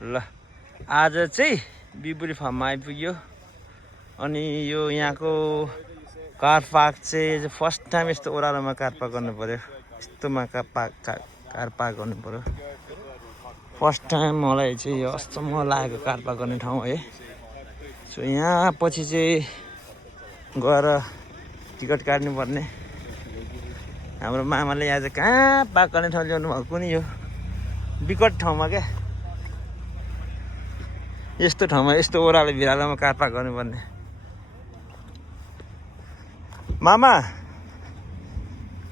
ल आज चाहिँ बिबुरी फार्ममा आइपुग्यो अनि यो यहाँको कार पार्क चाहिँ फर्स्ट टाइम यस्तो ओह्रालोमा कार पार्क गर्नु पर्यो यस्तोमा कार पार्क गर्नु पर्यो फर्स्ट टाइम मलाई चाहिँ यो अस्तम्म लागेको कार पार्क गर्ने ठाउँ है सो यहाँ पछि चाहिँ गएर टिकट काट्नु पर्ने हाम्रो मामाले यहाँ चाहिँ कहाँ पार्क गर्ने ठाउँ ल्याउनु भएको नि यो विकट ठाउँमा क्या यस्तो ठाउँमा यस्तो ओह्रालो भिरालोमा कार पार्क गर्नुपर्ने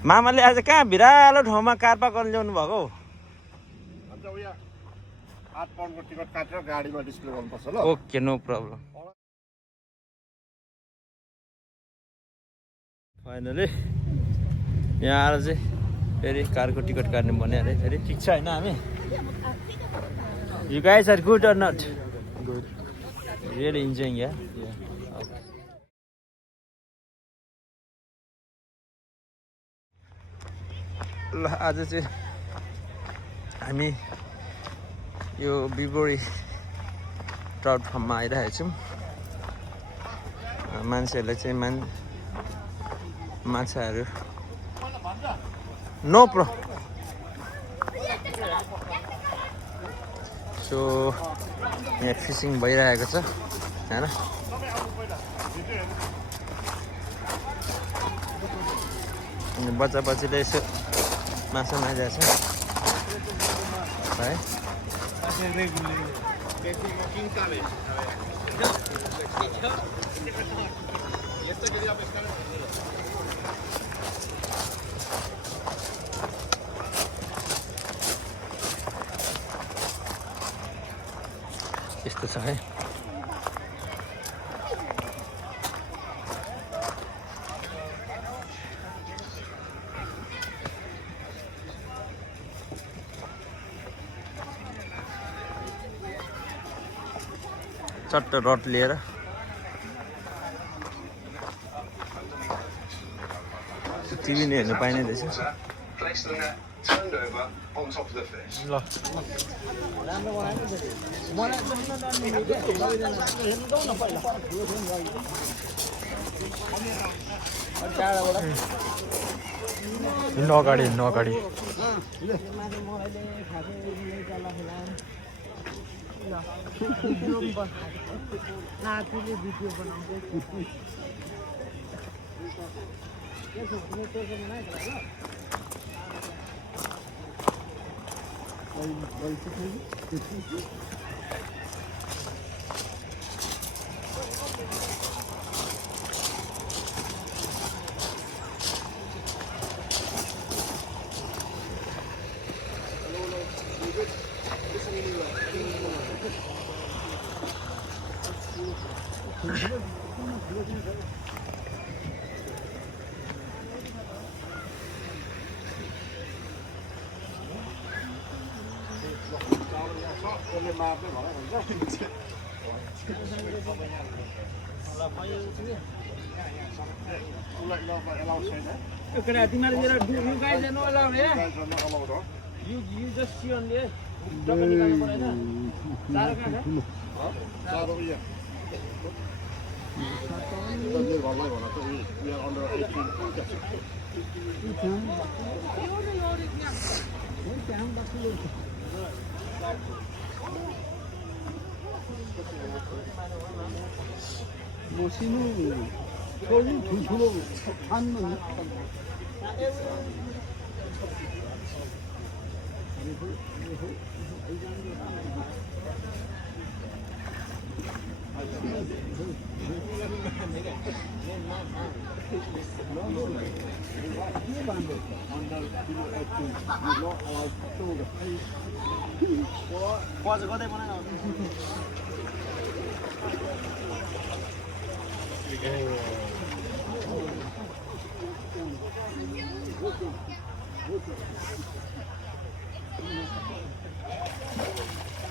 मामाले आज कहाँ भिरालो ठाउँमा कार पार्क गर्न ल्याउनु भएको हौ ओके नो प्रब्लम फाइनली यहाँ आएर चाहिँ फेरि कारको टिकट काट्नु पर्ने अरे फेरि ठिक छ होइन हामी you guys are good or not good really enjoying या ल आज चाहिँ हामी यो बिबोरी ट्राउट फार्ममा आइरहेको छौँ मान्छेहरूलाई चाहिँ माछाहरू नो प्रो सो यहाँ फिसिङ भइरहेको छ होइन अनि बच्चाले यसो माछा मारिरहेको छ है यस्तो छ है चट्ट रड लिएर टिभी नै हेर्नु पाइने रहेछ ल हिँड्नु अगाडि video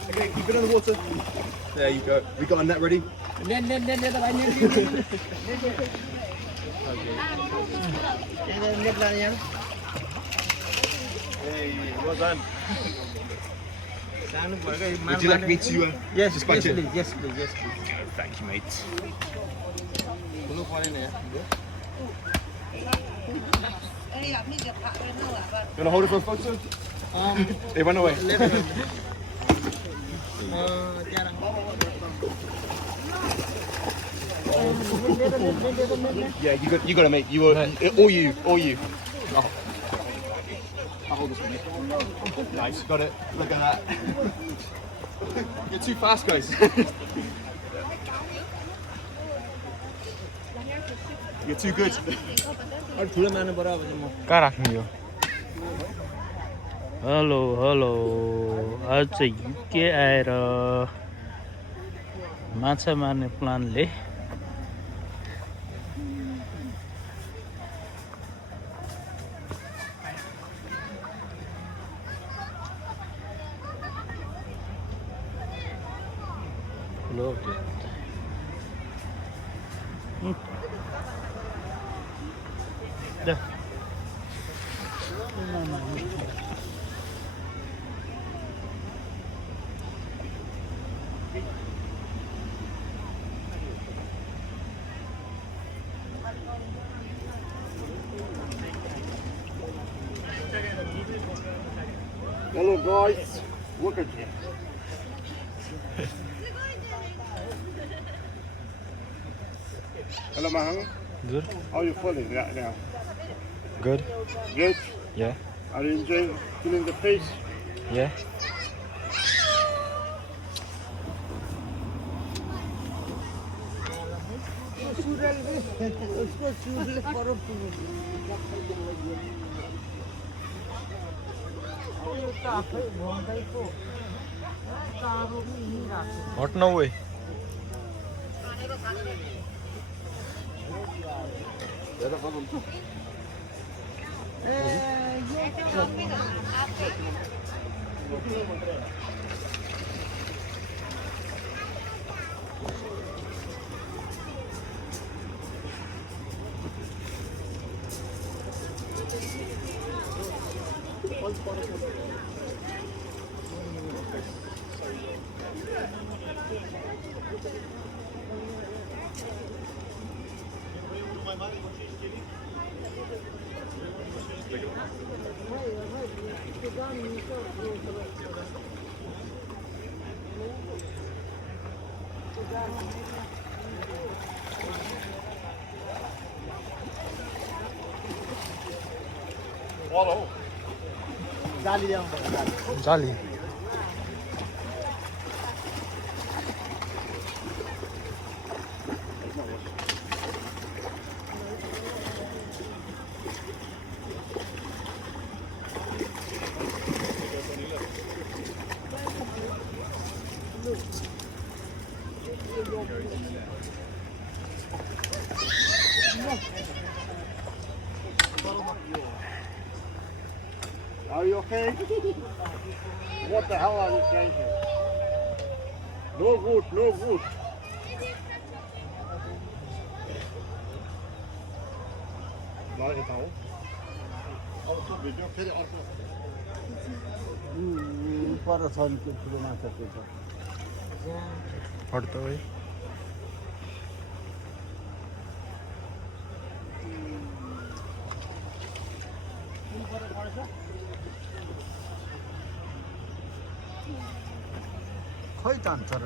Okay, keep it in the water. There you go. We got a net ready? Hey, well done. Would you like me to Yes, dispatch yes, it? please. Yes, please. Yes, please. Thank you, mate. ठुलो परेन यार You wanna hold it for a photo? They run away. Yeah, you got to mate. You were all you. Oh. I'll hold this one. Nice, got it. Look at that. You're too fast, guys. You're too good. अरू ठुलो मार्नु पर्यो अब चाहिँ म कहाँ राख्नु यो हेलो हेलो आज चाहिँ युके आएर माछा मार्ने प्लानले Hello, guys. Look at you. Hello, Mahang. Good. How are you feeling right now? Good. Good? Yeah. Are you enjoying feeling the pace? Yeah. What no way? जाली Are you okay? What the hell are you changing? No good, no good. Like it now. Video फेरि अर्को पर छ नि त्यो ठुलो माछा त्यो छ हट्दा है खै तान्छ र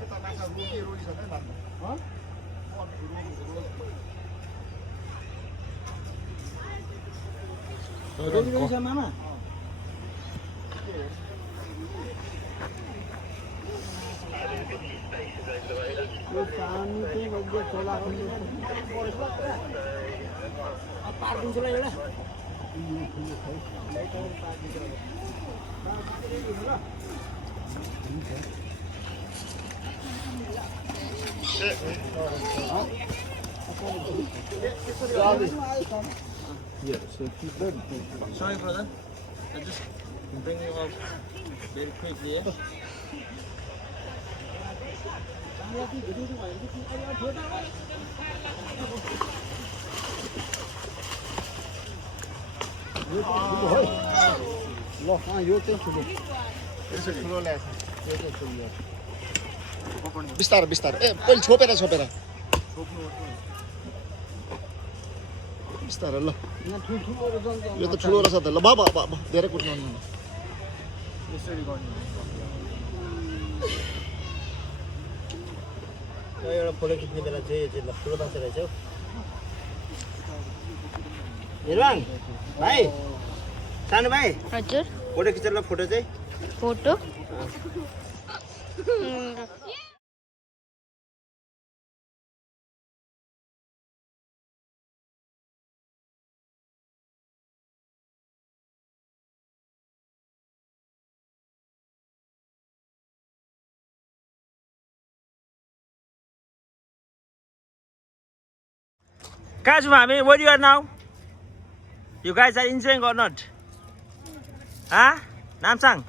यता माछा रोटी छ नि लाग्नु मामा यो पानी चाहिँ बग्यो चोला पार्किन्छ ल एउटा Yeah, so keep that. Sorry, brother. I just bring you up very quickly. Yeah? यो चाहिँ ठुलो है ल यो चाहिँ ठुलो ठुलो ल्याएछ यो चाहिँ ठुलो बिस्तारो बिस्तारो ए पहिले छोपेर छोपेर बिस्तारो ल यहाँ ठुल्ठुलो रहेछ नि यो त ठुलो रहेछ त ल बाबा बाबा धेरै कुट्नु यसरी गर्नु एउटा फोटो खिच्ने बेला चाहिँ यो चाहिँ ल ठुलो माछा रहेछ हौ निर्वाङ भाइ सानो भाइ हजुर फोटो खिचेर ल फोटो चाहिँ फोटो कहाँ छौँ हामी what you are now you guys are enjoying or not Namsang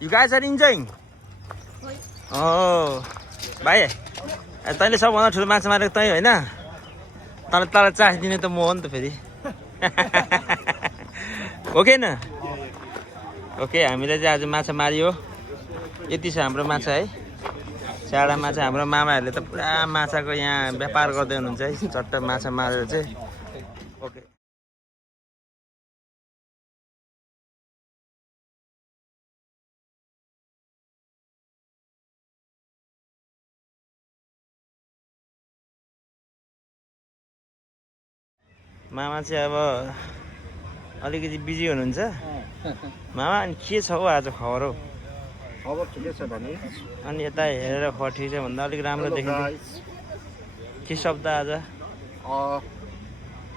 you guys are enjoying oh भाइ तैँले सबभन्दा ठुलो माछा मारेको तैँ होइन तँलाई तँलाई चाख दिने त म हो नि त फेरि ओके न ओके हामीले चाहिँ आज माछा मारियो यति छ हाम्रो माछा है चाडा माछा हाम्रो मामाहरूले त पुरा माछाको यहाँ व्यापार गर्दै हुनुहुन्छ है चट्ट माछा मारेर चाहिँ ओके मामा चाहिँ अब अलिकति बिजी हुनुहुन्छ मामा अनि के छ हौ आज खबर हौ खबर ठिकै छ भने अनि यता हेरेर खबर ठिक छ भन्दा अलिक राम्रो देखिन्छ के शब्द आज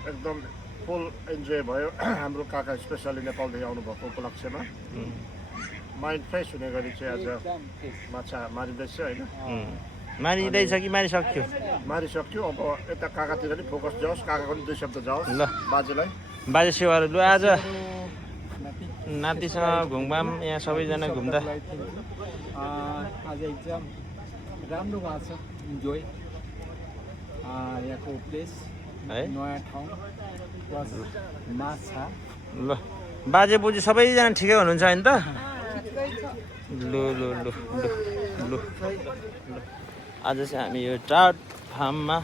एकदम फुल इन्जोय भयो हाम्रो काका स्पेसली नेपालदेखि आउनुभएको उपलक्ष्यमा माइन्ड फ्रेस हुने गरी चाहिँ आज माछा मारिँदैछ होइन मारिँदैछ कि मारिसक्यो मारिसक्यो अब यता काकातिर पनि फोकस जाओस् काकाको पनि 2 शब्द जाओस् ल बाजेलाई बाजे सेवाहरू लु आज नातिसँग घुमघाम यहाँ सबैजना घुम्दा आज एकदम राम्रो भएको छ इन्जोय यहाँको प्लेस है नयाँ ठाउँ प्लस माछा ल बाजे बोजू सबैजना ठिकै हुनुहुन्छ होइन त लु लु लु लु लु आज चाहिँ हामी यो ट्राउट फार्ममा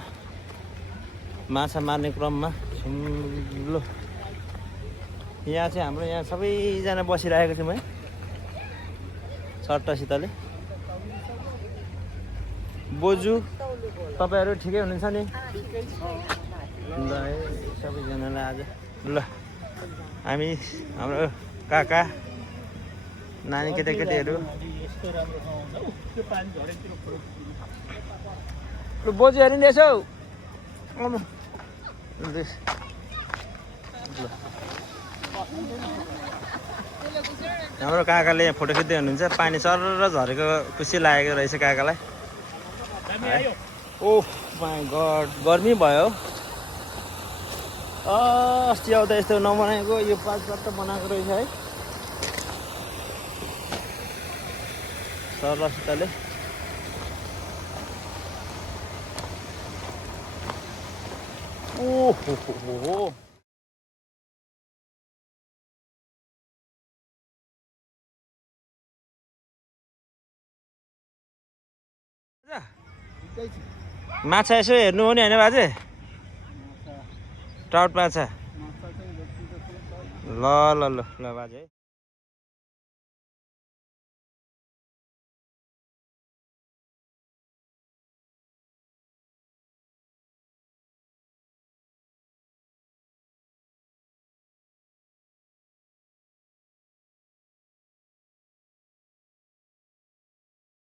माछा मार्ने क्रममा छौँ ल यहाँ चाहिँ हाम्रो यहाँ सबैजना बसिरहेको छौँ है सट्टासितले बोजू तपाईँहरू ठिकै हुनुहुन्छ नि ल है सबैजनालाई आज ल हामी हाम्रो काका नानी केटाकेटीहरू बोजूहरू नि यसो हाम्रो काकाले यहाँ फोटो खिच्दै हुनुहुन्छ पानी सरर झरेको खुसी लागेको रहेछ काकालाई ओह माई गड गर्मी भयो अस्ति आउँदा यस्तो नबनाएको यो पाँच बनाएको रहेछ है सरसितले ओहो माछा यसो हेर्नु हो नि होइन बाजे ट्राउट माछा ल ल ल ल बाजे